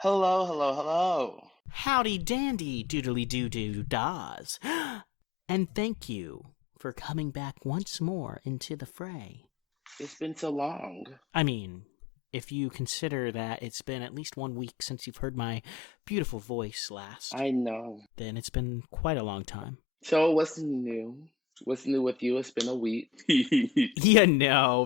Hello, hello, hello. Howdy dandy doodly doo doo dahs. And thank you for coming back once more into the fray. It's been so long. I mean, if you consider that it's been at least 1 week since you've heard my beautiful voice last, I know. then it's been quite a long time. So, what's new? What's new with you? It's been a week.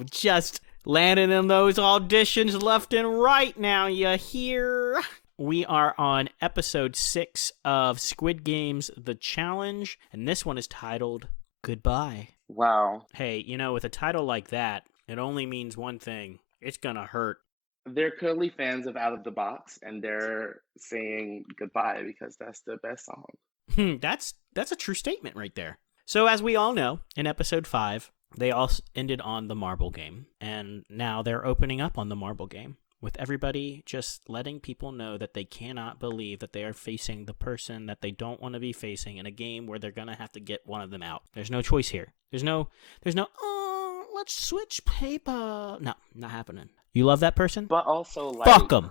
Just landing in those auditions left and right now, you hear? We are on episode 6 of Squid Games The Challenge, and this one is titled Goodbye. Wow. Hey, with a title like that, it only means one thing. It's gonna hurt. They're clearly fans of Out of the Box, and they're saying goodbye because that's the best song. That's a true statement right there. So as we all know, in episode 5, they all ended on the marble game, and now they're opening up on the marble game, with everybody just letting people know that they cannot believe that they are facing the person that they don't want to be facing in a game where they're going to have to get one of them out. There's no choice here. There's no, oh, let's switch paper. No, not happening. You love that person? But also, Fuck them.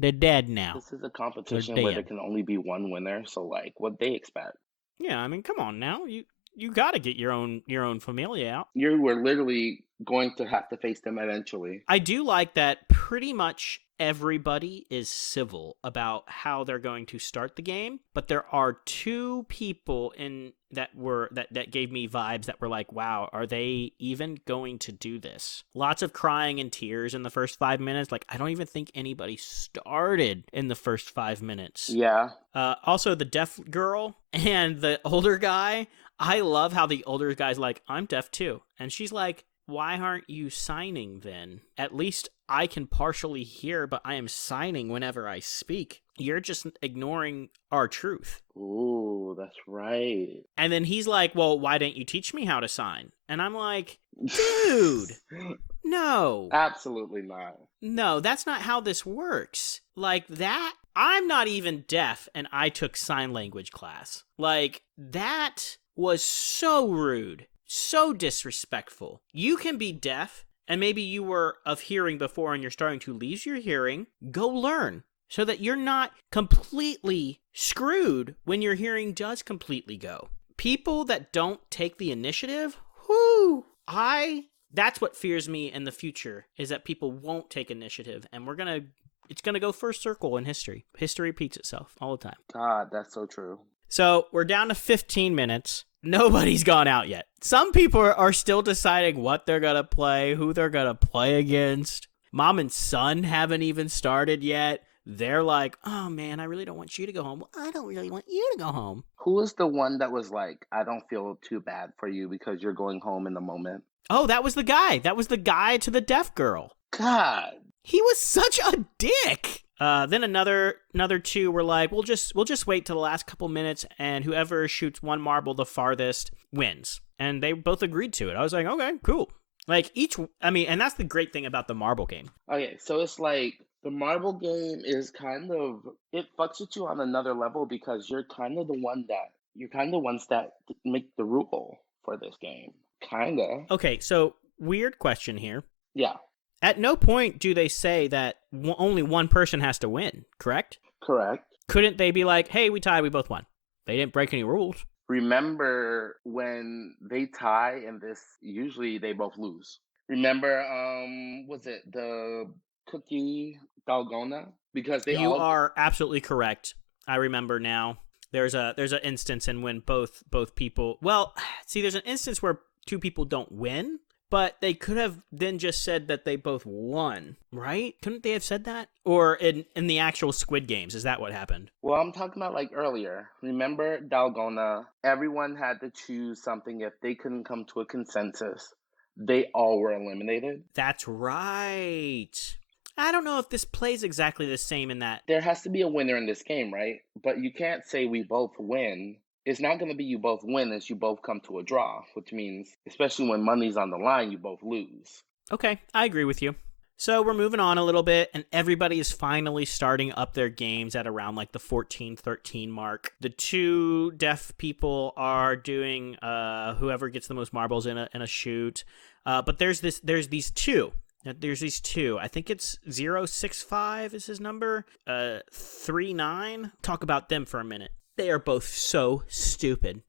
They're dead now. This is a competition where there can only be one winner, so, what they expect? Yeah, I mean, come on now. You got to get your own familia out. You were literally going to have to face them eventually. I do like that pretty much everybody is civil about how they're going to start the game, but there are two people that gave me vibes that were like, wow, are they even going to do this? Lots of crying and tears in the first 5 minutes. Like, I don't even think anybody started in the first 5 minutes. Yeah. Also, the deaf girl and the older guy, I love how the older guy's like, I'm deaf too. And she's like, why aren't you signing then? At least I can partially hear, but I am signing whenever I speak. You're just ignoring our truth. Ooh, that's right. And then he's like, well, why didn't you teach me how to sign? And I'm like, dude, no. Absolutely not. No, that's not how this works. Like that, I'm not even deaf and I took sign language class. Like that was so rude. So disrespectful. You can be deaf, and maybe you were of hearing before and you're starting to lose your hearing. Go learn so that you're not completely screwed when your hearing does completely go. People that don't take the initiative, that's what fears me in the future, is that people won't take initiative, and it's gonna go first circle in history. History repeats itself all the time. God, that's so true. So we're down to 15 minutes. Nobody's gone out yet. Some people are still deciding what they're going to play, who they're going to play against. Mom and son haven't even started yet. They're like, oh man, I really don't want you to go home. Well, I don't really want you to go home. Who was the one that was like, I don't feel too bad for you because you're going home in the moment? Oh, that was the guy. That was the guy to the deaf girl. God. He was such a dick. Then another two were like, we'll just wait till the last couple minutes, and whoever shoots one marble the farthest wins. And they both agreed to it. I was like, okay, cool. Like and that's the great thing about the marble game. Okay, so it's like the marble game is it fucks with you on another level because you're kind of the ones that make the rule for this game. Kinda. Okay, so weird question here. Yeah. At no point do they say that only one person has to win, correct? Correct. Couldn't they be like, hey, we tied, we both won? They didn't break any rules. Remember when they tie and usually they both lose. Remember, was it the cookie dalgona? Because You are absolutely correct. I remember now. There's an instance in when both people, there's an instance where two people don't win, but they could have then just said that they both won, right? Couldn't they have said that? Or in the actual Squid Games, is that what happened? Well, I'm talking about like earlier. Remember Dalgona? Everyone had to choose something. If they couldn't come to a consensus, they all were eliminated. That's right. I don't know if this plays exactly the same in that. There has to be a winner in this game, right? But you can't say we both win. It's not going to be you both win, it's you both come to a draw, which means, especially when money's on the line, you both lose. Okay, I agree with you. So we're moving on a little bit, and everybody is finally starting up their games at around like the 14-13 mark. The two deaf people are doing whoever gets the most marbles in a shoot. But there's these two There's these two. I think it's 065 is his number. 39. Talk about them for a minute. They are both so stupid.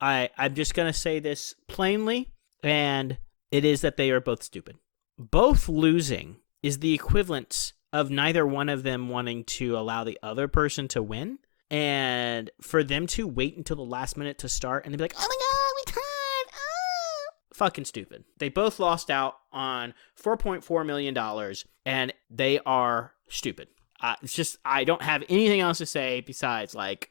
I'm just going to say this plainly, and it is that they are both stupid. Both losing is the equivalent of neither one of them wanting to allow the other person to win, and for them to wait until the last minute to start and to be like, oh my god, we tied! Oh! Fucking stupid. They both lost out on $4.4 million, and they are stupid. It's just, I don't have anything else to say besides, like,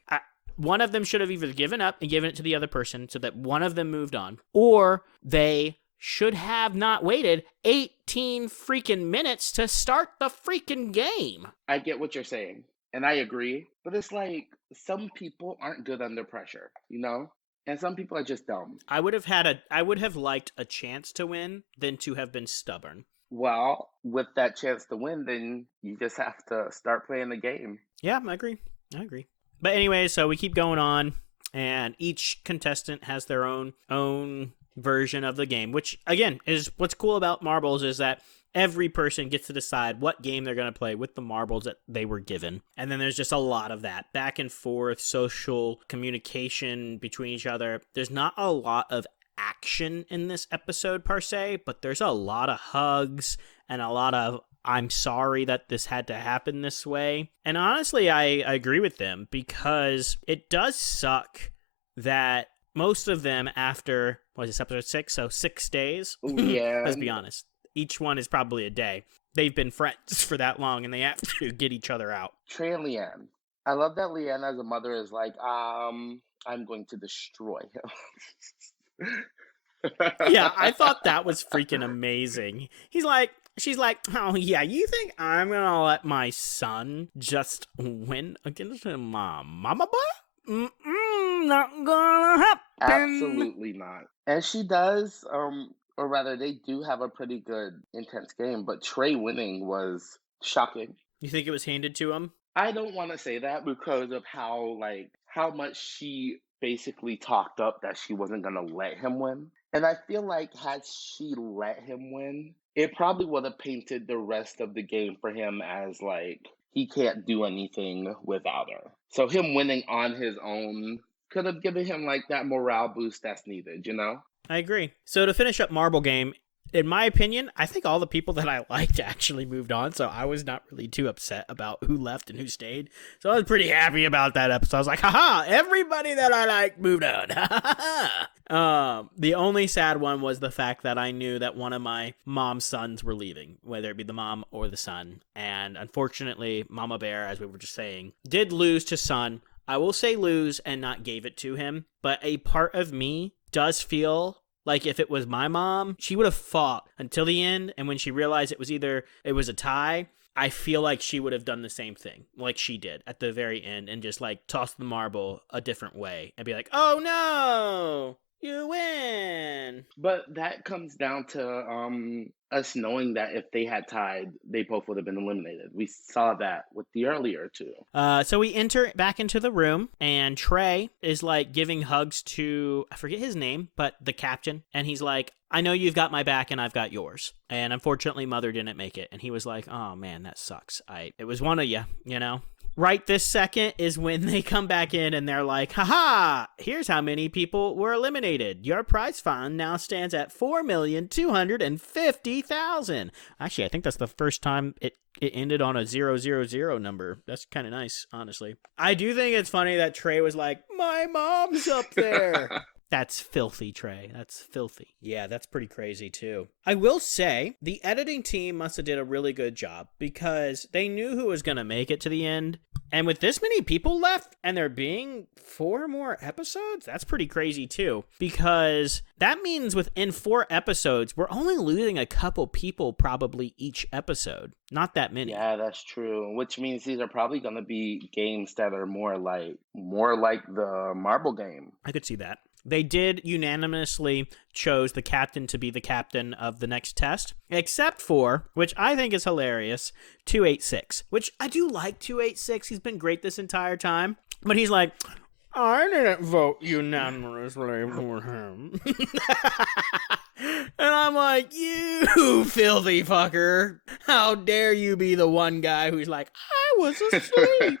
one of them should have either given up and given it to the other person so that one of them moved on, or they should have not waited 18 freaking minutes to start the freaking game. I get what you're saying, and I agree, but it's like some people aren't good under pressure, you know? And some people are just dumb. I would have liked a chance to win than to have been stubborn. Well, with that chance to win, then you just have to start playing the game. Yeah, I agree. But anyway, so we keep going on, and each contestant has their own version of the game, which, again, is what's cool about marbles, is that every person gets to decide what game they're going to play with the marbles that they were given. And then there's just a lot of that back and forth social communication between each other. There's not a lot of action in this episode per se, but there's a lot of hugs and a lot of I'm sorry that this had to happen this way. And honestly, I agree with them, because it does suck that most of them after, what is this, episode 6? So 6 days? Yeah. Let's be honest. Each one is probably a day. They've been friends for that long, and they have to get each other out. Trey and Leanne. I love that Leanne as a mother is like, I'm going to destroy him. Yeah, I thought that was freaking amazing. She's like, oh yeah, you think I'm gonna let my son just win against my mama boy? Not gonna happen. Absolutely not. And she does, or rather, they do have a pretty good, intense game, but Trey winning was shocking. You think it was handed to him? I don't want to say that because of how much she basically talked up that she wasn't going to let him win. And I feel like had she let him win, it probably would have painted the rest of the game for him as like, he can't do anything without her. So him winning on his own could have given him like that morale boost that's needed, you know? I agree. So to finish up Marble Game, in my opinion, I think all the people that I liked actually moved on, so I was not really too upset about who left and who stayed. So I was pretty happy about that episode. I was like, haha, everybody that I liked moved on. The only sad one was the fact that I knew that one of my mom's sons were leaving, whether it be the mom or the son. And unfortunately, Mama Bear, as we were just saying, did lose to son. I will say lose and not gave it to him, but a part of me does feel like if it was my mom, she would have fought until the end, and when she realized it was a tie, I feel like she would have done the same thing, like she did at the very end, and just like tossed the marble a different way and be like, oh no, you win. But that comes down to us knowing that if they had tied, they both would have been eliminated. We saw that with the earlier two. So we enter back into the room, and Trey is like giving hugs to, I forget his name, but the captain. And he's like, I know you've got my back and I've got yours. And unfortunately, Mother didn't make it. And he was like, oh man, that sucks. It was one of you, you know? Right this second is when they come back in and they're like, haha, here's how many people were eliminated. Your prize fund now stands at 4,250,000. Actually, I think that's the first time it ended on a 000 number. That's kind of nice, honestly. I do think it's funny that Trey was like, my mom's up there. That's filthy, Trey. That's filthy. Yeah, that's pretty crazy, too. I will say, the editing team must have did a really good job because they knew who was going to make it to the end. And with this many people left, and there being 4 more episodes, that's pretty crazy, too. Because that means within 4 episodes, we're only losing a couple people probably each episode. Not that many. Yeah, that's true. Which means these are probably going to be games that are more like the marble game. I could see that. They did unanimously chose the captain to be the captain of the next test, except for, which I think is hilarious, 286, which I do like 286. He's been great this entire time, but he's like, I didn't vote unanimously for him. And I'm like, you filthy fucker. How dare you be the one guy who's like, I was asleep.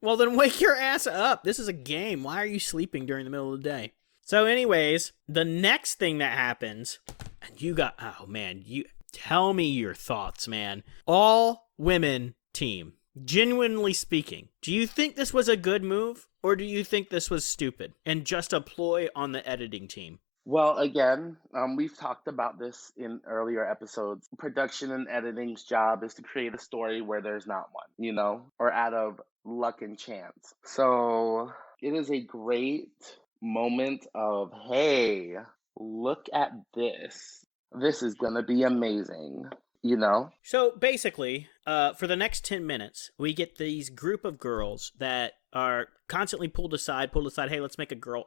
Well, then wake your ass up. This is a game. Why are you sleeping during the middle of the day? So anyways, the next thing that happens, and you got, oh man, you tell me your thoughts, man. All women team. Genuinely speaking, do you think this was a good move, or do you think this was stupid and just a ploy on the editing team? Well, again, we've talked about this in earlier episodes. Production and editing's job is to create a story where there's not one, you know, or out of luck and chance. So it is a great moment of, hey, look at this. This is going to be amazing, you know? So basically, for the next 10 minutes, we get these group of girls that are constantly pulled aside. Hey, let's make a girl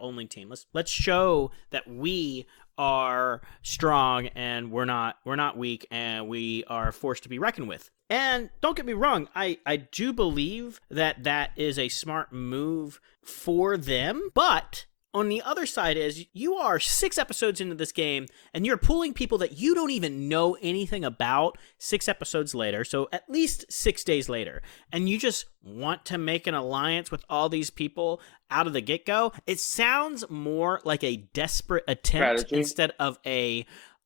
only team. Let's show that we are strong and we're not weak and we are forced to be reckoned with. And don't get me wrong, I do believe that is a smart move for them, but on the other side is you are 6 episodes into this game and you're pulling people that you don't even know anything about 6 episodes later, so at least 6 days later, and you just want to make an alliance with all these people out of the get-go. It sounds more like a desperate attempt Strategy. instead of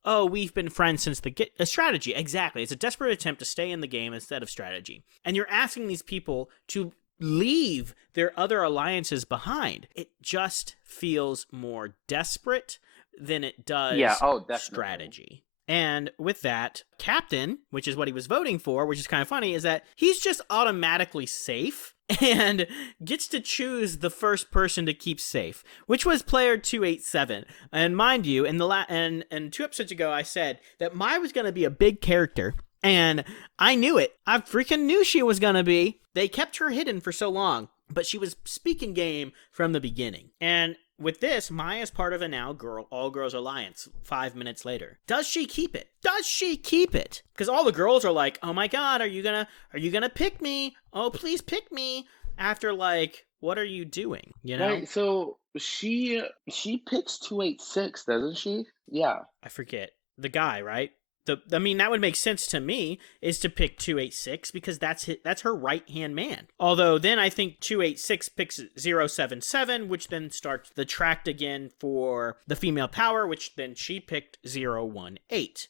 oh, we've been friends since a strategy. Exactly. It's a desperate attempt to stay in the game instead of strategy. And you're asking these people to leave their other alliances behind. It just feels more desperate than it does strategy. And with that, Captain, which is what he was voting for, which is kind of funny, is that he's just automatically safe and gets to choose the first person to keep safe, which was player 287. And mind you, in and 2 episodes ago, I said that Mai was going to be a big character. And I knew it. I freaking knew she was going to be. They kept her hidden for so long, but she was speaking game from the beginning. And with this, Mai is part of a now all-girls alliance 5 minutes later. Does she keep it? Does she keep it? Because all the girls are like, oh my god, are you gonna pick me? Oh, please pick me. After like, what are you doing? You know? Right, so she picks 286, doesn't she? Yeah. I forget. The guy, right? That would make sense to me, is to pick 286 because that's her right-hand man. Although then I think 286 picks 077, which then starts the tract again for the female power, which then she picked 018.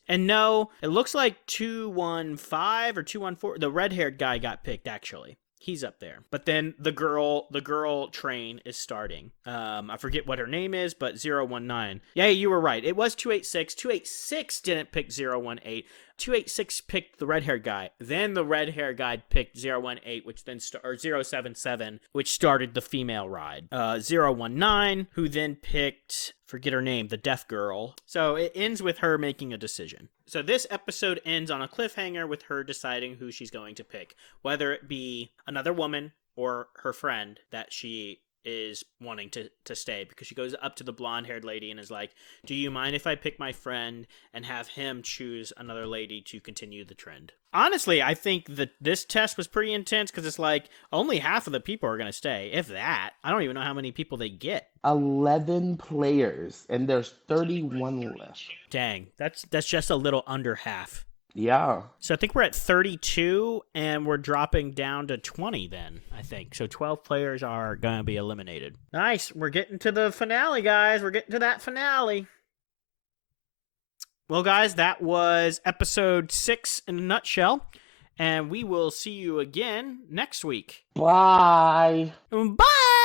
And no, it looks like 215 or 214, the red-haired guy got picked actually. He's up there. But then the girl train is starting. I forget what her name is, but 019. Yeah, you were right. It was 286. 286 didn't pick 018. 286 picked the red-haired guy. Then the red-haired guy picked 018, which then or 077, which started the female ride. 019, who then picked, forget her name, the deaf girl. So it ends with her making a decision. So this episode ends on a cliffhanger with her deciding who she's going to pick, whether it be another woman or her friend that she is wanting to stay, because she goes up to the blonde-haired lady and is like, do you mind if I pick my friend and have him choose another lady to continue the trend? Honestly, I think that this test was pretty intense because it's like only half of the people are going to stay, if that. I don't even know how many people they get. 11 players, and there's 31 left. Dang, that's just a little under half. Yeah. So I think we're at 32, and we're dropping down to 20 then, I think. So 12 players are going to be eliminated. Nice. We're getting to the finale, guys. We're getting to that finale. Well, guys, that was episode 6 in a nutshell, and we will see you again next week. Bye. Bye!